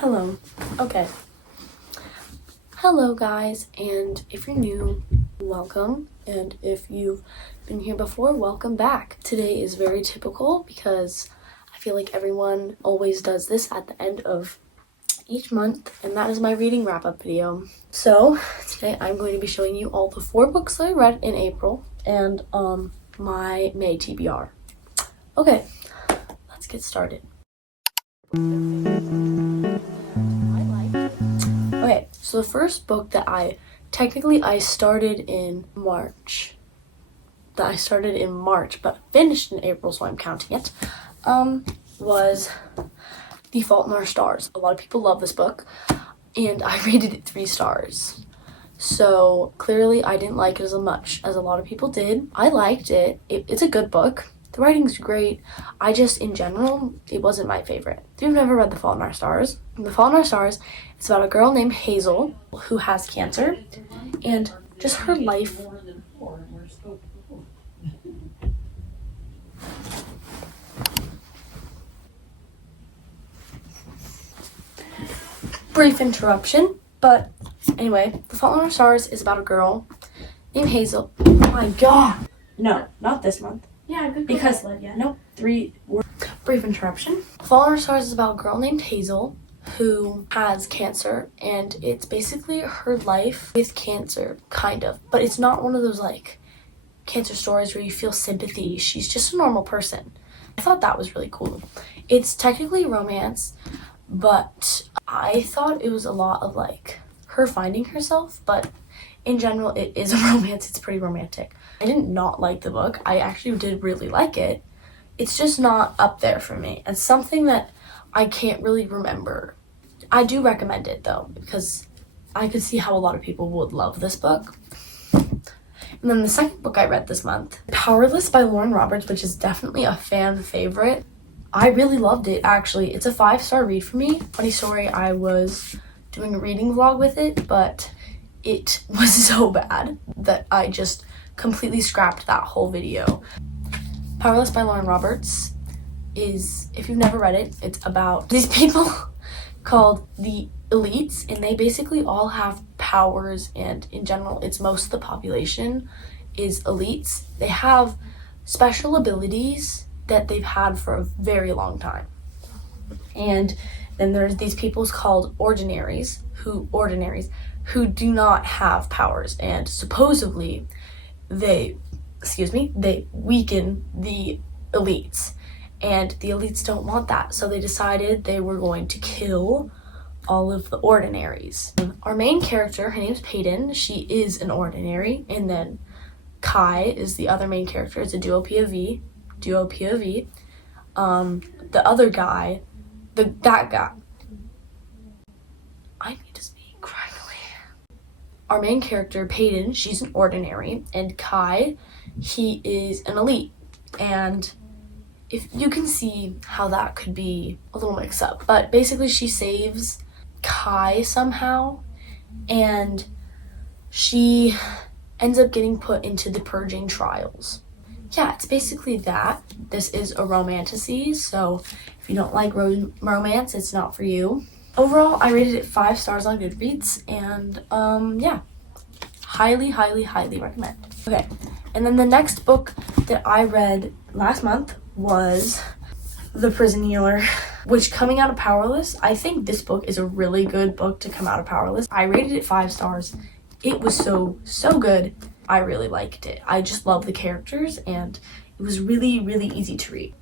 Hello. Okay. Hello, guys, and if you're new, welcome, and if you've been here before, welcome back. Today is very typical because I feel like everyone always does this at the end of each month, and that is my reading wrap-up video. So, today I'm going to be showing you all the 4 books that I read in April and my May TBR. Okay, let's get started. Okay, so the first book that I started in March. But finished in April, so I'm counting it. Was The Fault in Our Stars. A lot of people love this book, and I rated it 3 stars. So clearly I didn't like it as much as a lot of people did. I liked it. It's a good book. The writing's great. I just, in general, it wasn't my favorite. If you've never read The Fault in Our Stars, The Fault in Our Stars, it's about a girl named Hazel who has cancer, and just her life. Brief interruption, but anyway, The Fault in Our Stars is about a girl named Hazel. Oh my god! No, not this month. Yeah, good. Because, nope, 3 words. Brief interruption. The Fault in Our Stars is about a girl named Hazel who has cancer, and it's basically her life with cancer, kind of. But it's not one of those, cancer stories where you feel sympathy. She's just a normal person. I thought that was really cool. It's technically romance, but I thought it was a lot of, her finding herself, but in general, it is a romance. It's pretty romantic. I did not like the book. I actually did really like it. It's just not up there for me. It's something that I can't really remember. I do recommend it, though, because I could see how a lot of people would love this book. And then the second book I read this month, Powerless by Lauren Roberts, which is definitely a fan favorite. I really loved it, actually. It's a 5-star read for me. Funny story, I was doing a reading vlog with it, but it was so bad that I just completely scrapped that whole video. Powerless by Lauren Roberts is, if you've never read it, it's about these people called the elites, and they basically all have powers, and in general, it's most of the population is elites. They have special abilities that they've had for a very long time. And then there's these people called ordinaries who do not have powers, and supposedly they weaken the elites, and the elites don't want that, so they decided they were going to kill all of the ordinaries. Our main character, her name's Peyton, she is an ordinary, and then Kai is the other main character. It's a duo POV. The other guy, that guy, I need to speak correctly. Our main character, Peyton, she's an ordinary, and Kai, he is an elite. And if you can see how that could be a little mixed up, but basically she saves Kai somehow, and she ends up getting put into the purging trials. Yeah, it's basically that. This is a romantasy, so if you don't like romance, it's not for you. Overall, I rated it 5 stars on Goodreads, and yeah, highly recommend. Okay, and then the next book that I read last month was The Prison Healer, which, coming out of Powerless, I think this book is a really good book to come out of Powerless. I rated it 5 stars. It was so good. I really liked it. I just love the characters, and it was really easy to read.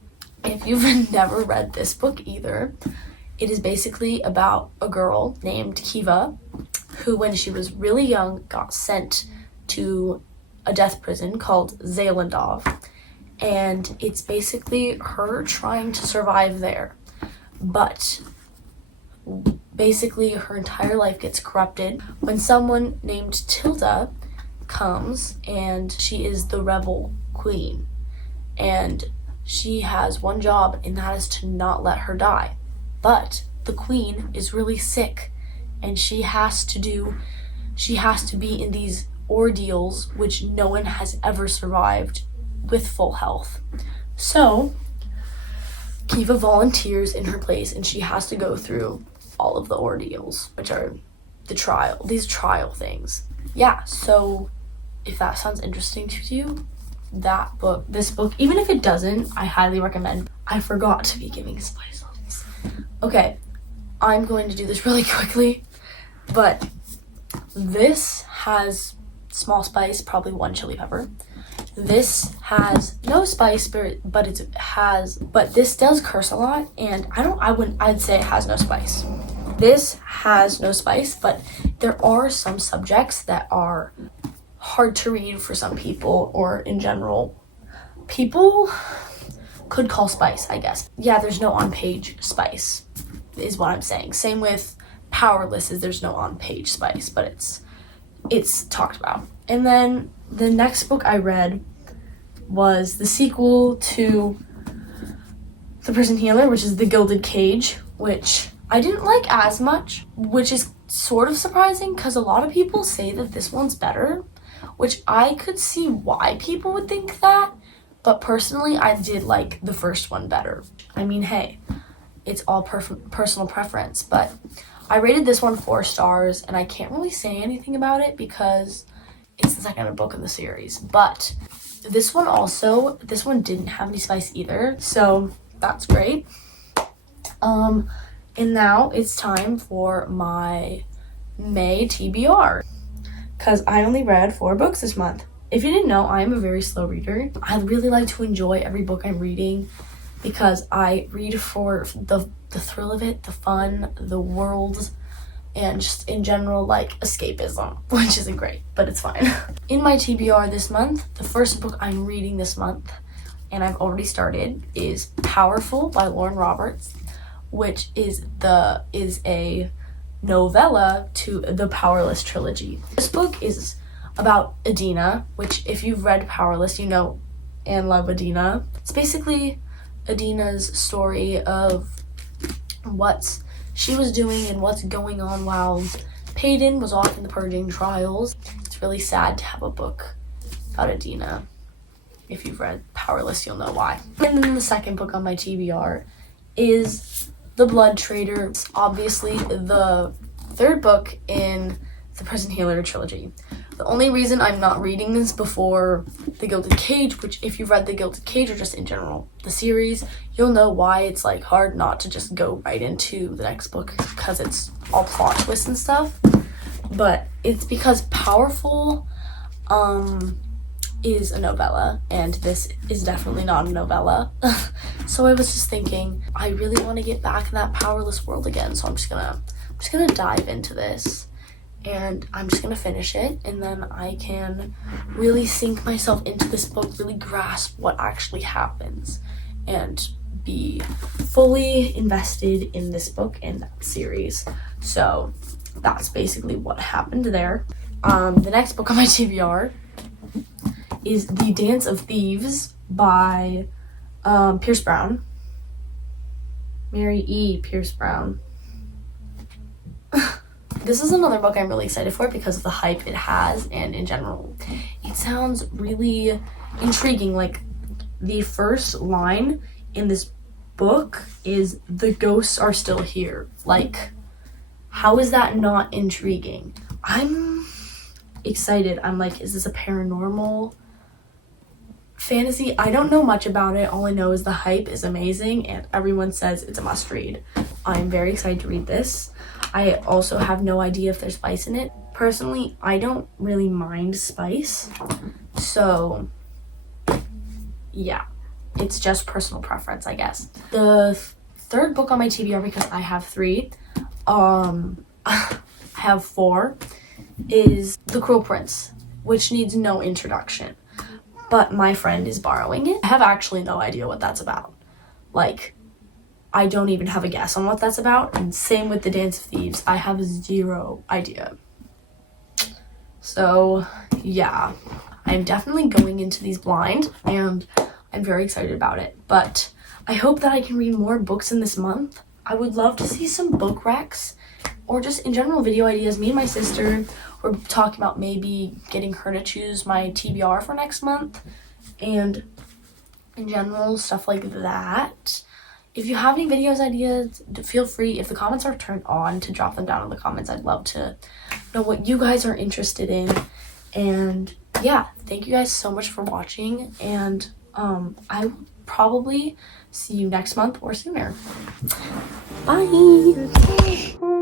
If you've never read this book either, it is basically about a girl named Kiva who, when she was really young, got sent to a death prison called Zelandov, and it's basically her trying to survive there. But basically her entire life gets corrupted when someone named Tilda comes, and she is the rebel queen, and she has one job, and that is to not let her die. But the queen is really sick, and she has to be in these ordeals which no one has ever survived with full health. So Kiva volunteers in her place, and she has to go through all of the ordeals, which are these trial things. Yeah, so if that sounds interesting to you, this book, even if it doesn't, I highly recommend. I forgot to be giving spice levels. Okay, I'm going to do this really quickly, but this has small spice, probably 1 chili pepper. This has no spice, but this does curse a lot, and I'd say it has no spice. This has no spice, but there are some subjects that are hard to read for some people, or in general, people could call spice, I guess. Yeah, there's no on-page spice, is what I'm saying. Same with Powerless, there's no on-page spice, but it's talked about. And then the next book I read was the sequel to The Prison Healer, which is The Gilded Cage, which I didn't like as much, which is sort of surprising because a lot of people say that this one's better, which I could see why people would think that, but personally I did like the first one better. I mean, hey, it's all personal preference, but I rated this one 4 stars, and I can't really say anything about it because it's the second book in the series. But this one didn't have any spice either, so that's great. And now it's time for my May TBR, because I only read 4 books this month. If you didn't know, I am a very slow reader. I really like to enjoy every book I'm reading because I read for the thrill of it, the fun, the world, and just in general, like, escapism, which isn't great, but it's fine. In my TBR this month, the first book I'm reading this month, and I've already started, is Powerful by Lauren Roberts, which is a novella to the Powerless trilogy. This book is about Adina, which if you've read Powerless, you know and love Adina. It's basically Adina's story of what she was doing and what's going on while Peyton was off in the purging trials. It's really sad to have a book about Adina. If you've read Powerless, you'll know why. And then the second book on my TBR is The Blood Trader. It's obviously the third book in the Prison Healer trilogy. The only reason I'm not reading this before The Gilded Cage, which if you've read The Gilded Cage or just in general the series, you'll know why it's like hard not to just go right into the next book because it's all plot twists and stuff. But it's because Powerful is a novella, and this is definitely not a novella. So I was just thinking, I really want to get back in that Powerless world again, so I'm just gonna dive into this. And I'm just gonna finish it, and then I can really sink myself into this book, really grasp what actually happens, and be fully invested in this book and that series. So that's basically what happened there. The next book on my TBR is The Dance of Thieves by Pierce Brown. Mary E. Pierce Brown. This is another book I'm really excited for because of the hype it has, and in general, it sounds really intriguing. Like, the first line in this book is, "The ghosts are still here." Like, how is that not intriguing? I'm excited. I'm like, is this a paranormal fantasy? I don't know much about it. All I know is the hype is amazing and everyone says it's a must read. I'm very excited to read this. I also have no idea if there's spice in it. Personally, I don't really mind spice. So, yeah. It's just personal preference, I guess. The third book on my TBR, because I have 3, I have 4, is The Cruel Prince, which needs no introduction. But my friend is borrowing it. I have actually no idea what that's about. Like, I don't even have a guess on what that's about. And same with The Dance of Thieves. I have 0 idea. So, yeah. I'm definitely going into these blind, and I'm very excited about it. But I hope that I can read more books in this month. I would love to see some book recs, or just in general video ideas. Me and my sister were talking about maybe getting her to choose my TBR for next month, and in general, stuff like that. if you have any videos ideas, feel free, if the comments are turned on, to drop them down in the comments. I'd love to know what you guys are interested in. And yeah, thank you guys so much for watching, and I will probably see you next month or sooner. Bye.